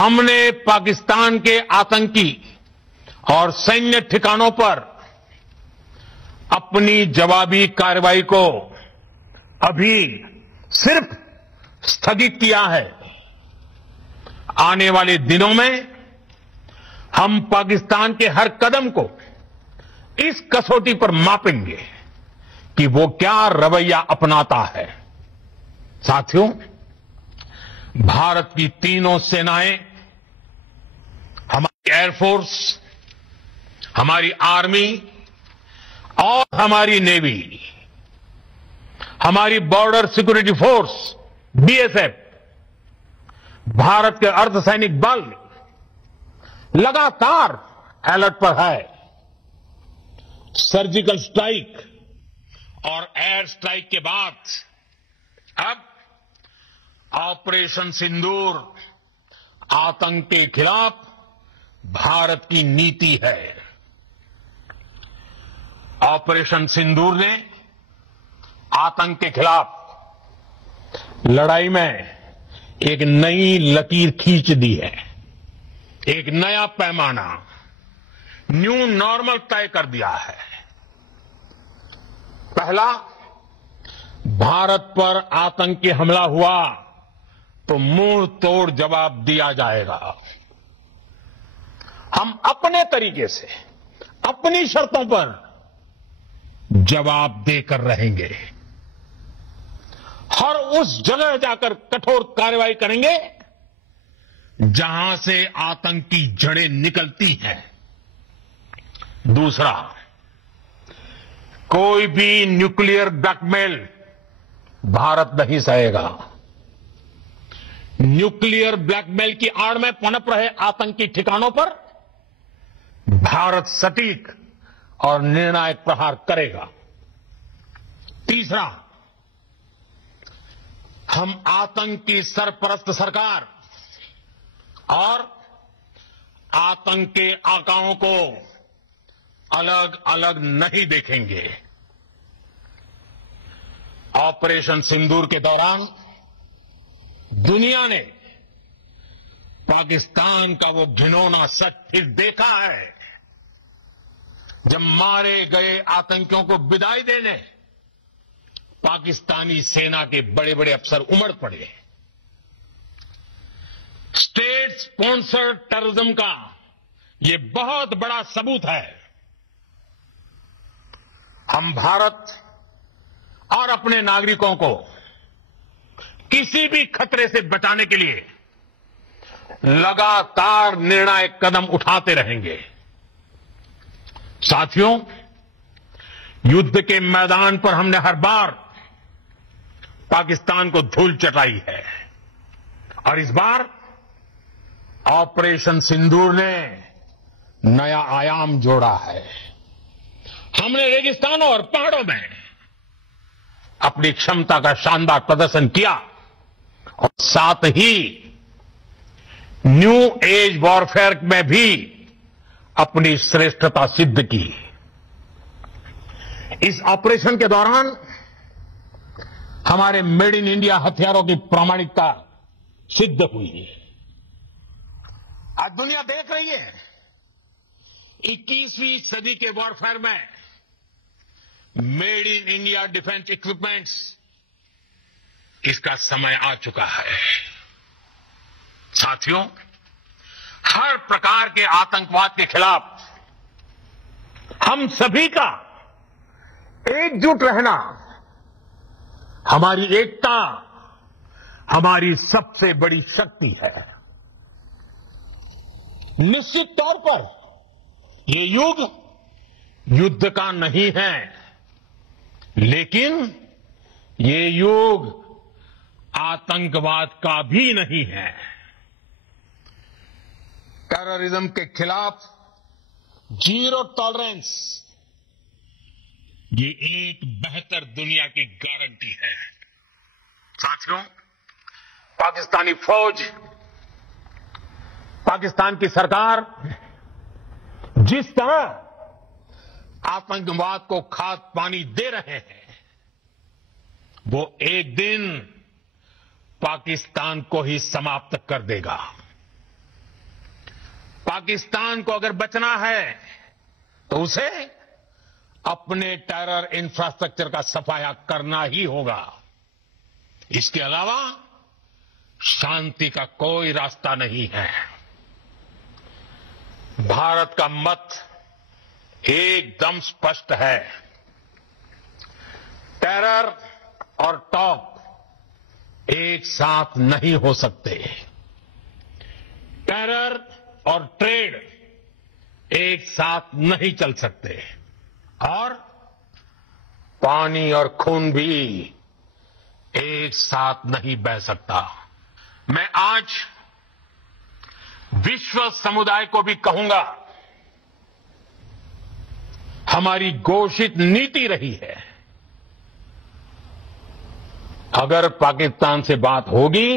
हमने पाकिस्तान के आतंकी और सैन्य ठिकानों पर अपनी जवाबी कार्रवाई को अभी सिर्फ स्थगित किया है। आने वाले दिनों में हम पाकिस्तान के हर कदम को इस कसौटी पर मापेंगे कि वो क्या रवैया अपनाता है। साथियों, भारत की तीनों सेनाएं, हमारी एयरफोर्स, हमारी आर्मी और हमारी नेवी, हमारी border security force BSF, Bharat के अर्धसैनिक बल लगातार अलर्ट पर है। सर्जिकल स्ट्राइक और एयर स्ट्राइक के बाद अब ऑपरेशन सिंदूर आतंक के खिलाफ भारत की नीति है। ऑपरेशन सिंदूर ने आतंक के खिलाफ लड़ाई में एक नई लकीर खींच दी है। एक नया पैमाना, न्यू नॉर्मल तय कर दिया है। पहला, भारत पर आतंकी हमला हुआ तो मुंह तोड़ जवाब दिया जाएगा। हम अपने तरीके से, अपनी शर्तों पर जवाब देकर रहेंगे। हर उस जगह जाकर कठोर कार्रवाई करेंगे जहां से आतंक की जड़ें निकलती हैं। दूसरा, कोई भी न्यूक्लियर ब्लैकमेल भारत नहीं सहेगा। न्यूक्लियर ब्लैकमेल की आड़ में पनप रहे आतंकी ठिकानों पर भारत सटीक और निर्णायक प्रहार करेगा। तीसरा, हम आतंक की सरपरस्त सरकार और आतंक के आकाओं को अलग अलग नहीं देखेंगे। ऑपरेशन सिंदूर के दौरान दुनिया ने पाकिस्तान का वो घिनौना सच फिर देखा है, जब मारे गए आतंकियों को विदाई देने पाकिस्तानी सेना के बड़े बड़े अफसर उमड़ पड़े। स्टेट स्पॉन्सर्ड टेररिज्म का ये बहुत बड़ा सबूत है। हम भारत और अपने नागरिकों को किसी भी खतरे से बचाने के लिए लगातार निर्णायक कदम उठाते रहेंगे। साथियों, युद्ध के मैदान पर हमने हर बार पाकिस्तान को धूल चटाई है और इस बार ऑपरेशन सिंदूर ने नया आयाम जोड़ा है। हमने रेगिस्तानों और पहाड़ों में अपनी क्षमता का शानदार प्रदर्शन किया और साथ ही न्यू एज वॉरफेयर में भी अपनी श्रेष्ठता सिद्ध की। इस ऑपरेशन के दौरान हमारे मेड इन इंडिया हथियारों की प्रामाणिकता सिद्ध हुई है। आज दुनिया देख रही है 21वीं सदी के वॉरफेयर में made in India defence equipments, इसका समय आ चुका है। साथियों, हर प्रकार के आतंकवाद के खिलाफ हम सभी का एकजुट रहना, हमारी एकता हमारी सबसे बड़ी शक्ति है। निश्चित तौर पर ये युग युद्ध का नहीं है, लेकिन ये युग आतंकवाद का भी नहीं है। टेररिज्म के खिलाफ जीरो टॉलरेंस, ये एक बेहतर दुनिया की गारंटी है। साथियों, पाकिस्तानी फौज, पाकिस्तान की सरकार जिस तरह आतंकवाद को खाद पानी दे रहे हैं, वो एक दिन पाकिस्तान को ही समाप्त कर देगा। पाकिस्तान को अगर बचना है तो उसे अपने टेरर इंफ्रास्ट्रक्चर का सफाया करना ही होगा। इसके अलावा शांति का कोई रास्ता नहीं है। भारत का मत एकदम स्पष्ट है। टेरर और टॉक एक साथ नहीं हो सकते। टेरर और ट्रेड एक साथ नहीं चल सकते और पानी और खून भी एक साथ नहीं बह सकता। मैं आज विश्व समुदाय को भी कहूंगा, हमारी घोषित नीति रही है, अगर पाकिस्तान से बात होगी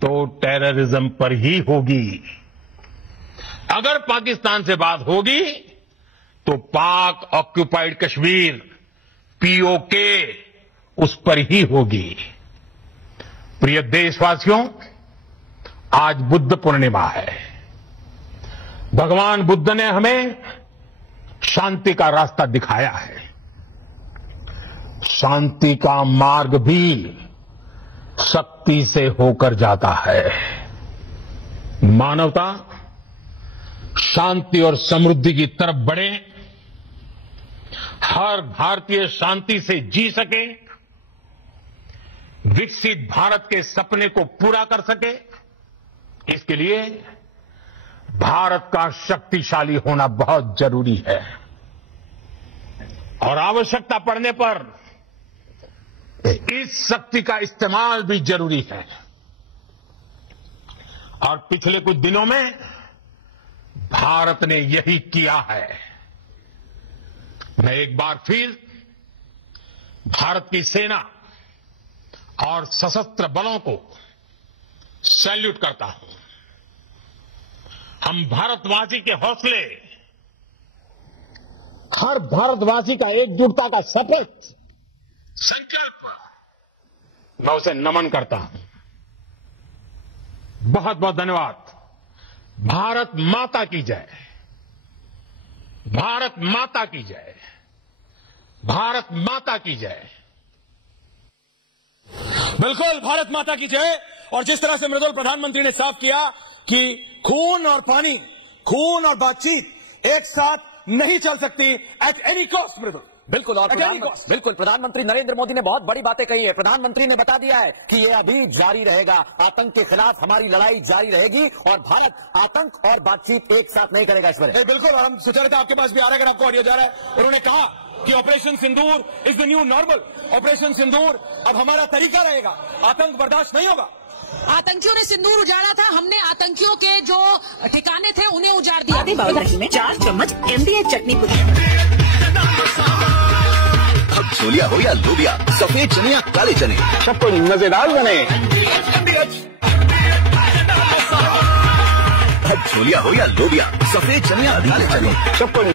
तो टेररिज्म पर ही होगी। अगर पाकिस्तान से बात होगी तो पाक ऑक्युपाइड कश्मीर पीओके उस पर ही होगी। प्रिय देशवासियों, आज बुद्ध पूर्णिमा है। भगवान बुद्ध ने हमें शांति का रास्ता दिखाया है। शांति का मार्ग भी शक्ति से होकर जाता है। मानवता शांति और समृद्धि की तरफ बढ़े, हर भारतीय शांति से जी सके, विकसित भारत के सपने को पूरा कर सके, इसके लिए भारत का शक्तिशाली होना बहुत जरूरी है और आवश्यकता पड़ने पर इस शक्ति का इस्तेमाल भी जरूरी है। और पिछले कुछ दिनों में भारत ने यही किया है। मैं एक बार फिर भारत की सेना और सशस्त्र बलों को सैल्यूट करता हूं। हम भारतवासी के हौसले, हर भारतवासी का एकजुटता का शपथ संकल्प, मैं उसे नमन करता हूं। बहुत बहुत धन्यवाद। भारत माता की जय। भारत माता की जय। भारत माता की जय। बिल्कुल, भारत माता की जय। और जिस तरह से मृदुल प्रधानमंत्री ने साफ किया कि खून और पानी, खून और बातचीत एक साथ नहीं चल सकती एट एनी कॉस्ट। मृदुल, बिल्कुल। और प्रधानमंत्री नरेंद्र मोदी ने बहुत बड़ी बातें कही है। प्रधानमंत्री ने बता दिया है कि ये अभी जारी रहेगा, आतंक के खिलाफ हमारी लड़ाई जारी रहेगी और भारत आतंक और बातचीत एक साथ नहीं करेगा। इस पर बिल्कुल, हम सोच रहे थे आपके पास भी आ रहा है, अगर आपको ऑडियो जा रहा है। उन्होंने कहा कि operation Sindoor is the new normal. Operation Sindoor अब हमारा तरीका रहेगा, आतंक बर्दाश्त नहीं होगा। आतंकियों ने सिंदूर उजाड़ा था, हमने आतंकियों के जो ठिकाने थे उन्हें उजाड़ दिया। में 4 चम्मच MDH चटनी कुटी। अब छोलिया हो या लोबिया, सफेद चने या काले चने, सबको मजेदार बने। अब छोलिया हो या लोबिया, सफेद चने या काले चने, सबको